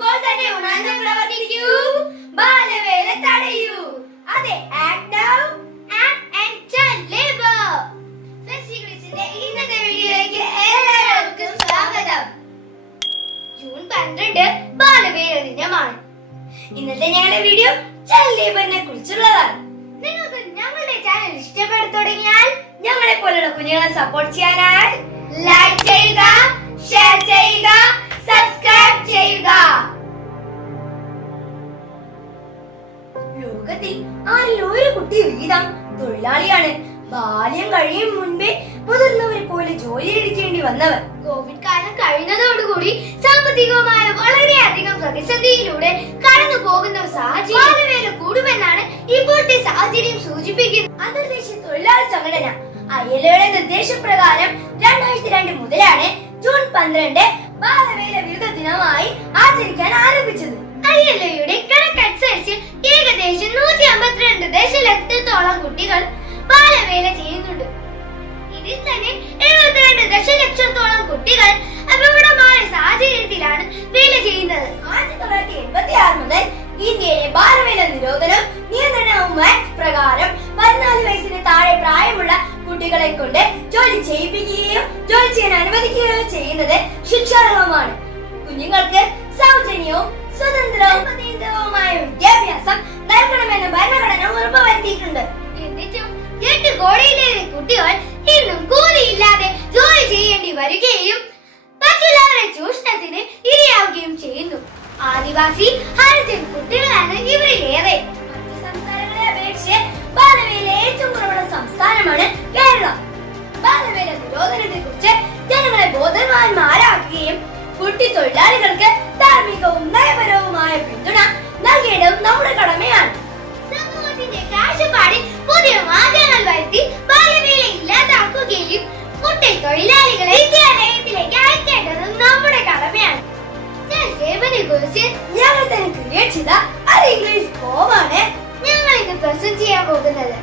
ഇപ്പോൾ തന്നെ ഉണർന്ന് പ്രവർത്തിക്കൂ, ബാലവേല തടയൂ. അതെ, act now, act and child labor. ഫെസ്റ്റിവൽസിന്റെ ഇന്നത്തെ വീഡിയോയിലേക്ക് എല്ലാവർക്കും സ്വാഗതം. ജൂൺ 12 ബാലവേല ദിനമാണ്. ഇന്നത്തെ ഞങ്ങളുടെ വീഡിയോ ചൈൽഡ് ലേബറിനെ കുറിച്ചുള്ളതാണ്. നിങ്ങൾക്ക് ഞങ്ങളുടെ ചാനൽ ഇഷ്ടപ്പെട്ടു തുടങ്ങിയാൽ ഞങ്ങളെ പോലുള്ള കുഞ്ഞുങ്ങളെ സപ്പോർട്ട് ചെയ്യാനായി ലൈക്ക് ചെയ്യുക, ഷെയർ ചെയ്യുക, സബ്സ്ക്രൈബ് ചെയ്യുക. ലോകത്തിൽ 1 കുട്ടി വീതം തൊഴിലാളിയാണ്. ബാല്യം കഴിയും മുൻപേ മുതിർന്നവരെ പോലെ ജോലി എടുക്കേണ്ടി വന്നവർ. കോവിഡ് കാലം കഴിയുന്നതോടുകൂടി സാമ്പത്തികമായ വളരെയധികം പ്രതിസന്ധിയിലൂടെ കടന്നു പോകുന്ന സാഹചര്യം ബാലവേല കൂടുമെന്നാണ് ഇപ്പോഴത്തെ സാഹചര്യം സൂചിപ്പിക്കുന്നത്. അന്തർദേശീയ തൊഴിലാളി സംഘടന ILOയുടെ നിർദ്ദേശപ്രകാരം 2002 മുതലാണ് ജൂൺ 12 ബാലവേല വിരുദ്ധ ദിനമായി ആചരിക്കാൻ ആരംഭിച്ചത്. ILOയുടെ കണക്കനുസരിച്ച് ഏകദേശം 152 ദശലക്ഷത്തോളം കുട്ടികൾ ബാലവേല ചെയ്യുന്നുണ്ട്. ഇതിൽ തന്നെ 72 ദശലക്ഷത്തോളം കുട്ടികൾ അപകടമായ സാഹചര്യത്തിലാണ് വേല ചെയ്യുന്നത്. 1986 മുതൽ ഇന്ത്യയിലെ ബാലവേല നിരോധനം നിയന്ത്രണവും ആക്ട് പ്രകാരം 14 വയസ്സിന് താഴെ പ്രായമുള്ള കുട്ടികളെ കൊണ്ട് ജോലി ചെയ്യിപ്പിക്കുകയോ ജോലി ചെയ്യാൻ അനുവദിക്കുകയോ ചെയ്യുന്നത് ശിക്ഷാർഹമാണ്. കുഞ്ഞുങ്ങൾക്ക് സൗജന്യവും സ്വതന്ത്രവും നിയന്ത്രിതവുമായ വിദ്യാഭ്യാസം നൽകണമെന്ന് ഭരണഘടന ഉറപ്പുവരുത്തിയിട്ടുണ്ട്. എന്നിട്ടും 8 കോടിയിലേറെ കുട്ടികൾ ഇന്നും കൂലിയില്ലാതെ ജോലി ചെയ്യേണ്ടി വരികയും മറ്റുള്ളവരുടെ ചൂഷണത്തിന് ഇരയാവുകയും ചെയ്യുന്നു. ആദിവാസി ഹരിജൻ കുട്ടികളാണ് ഇവരിലേറെ. മറ്റു സംസ്ഥാനങ്ങളെ അപേക്ഷിച്ച് ബാലവേല ഏറ്റവും കുറവുള്ള സംസ്ഥാനമാണ് കേരളം. ബാലവേല നിരോധനത്തെ കുറിച്ച് ജനങ്ങളെ ബോധവാന്മാരാക്കുകയും കുട്ടി തൊഴിലാളികൾക്ക് ധാർമ്മികവും നയപരവുമായ പിന്തുണ നൽകേണ്ടതും നമ്മുടെ കടമയാണ്. സമൂഹത്തിന്റെ കാഴ്ചപ്പാടിൽ പുതിയ മാറ്റങ്ങൾ വരുത്തി ബാലവേല ഇല്ലാതാക്കുകയും കുട്ടി തൊഴിലാളികളെ വിദ്യാലയത്തിലേക്ക് അയക്കേണ്ടതും നമ്മുടെ കടമയാണ്. കുറിച്ച് ഞങ്ങൾ തന്നെ ക്രിയേറ്റ് ചെയ്ത ഒരു ഇംഗ്ലീഷ് പോമാണ് ഞങ്ങൾ ഇന്ന് പ്രസന്റ് ചെയ്യാൻ പോകുന്നത്.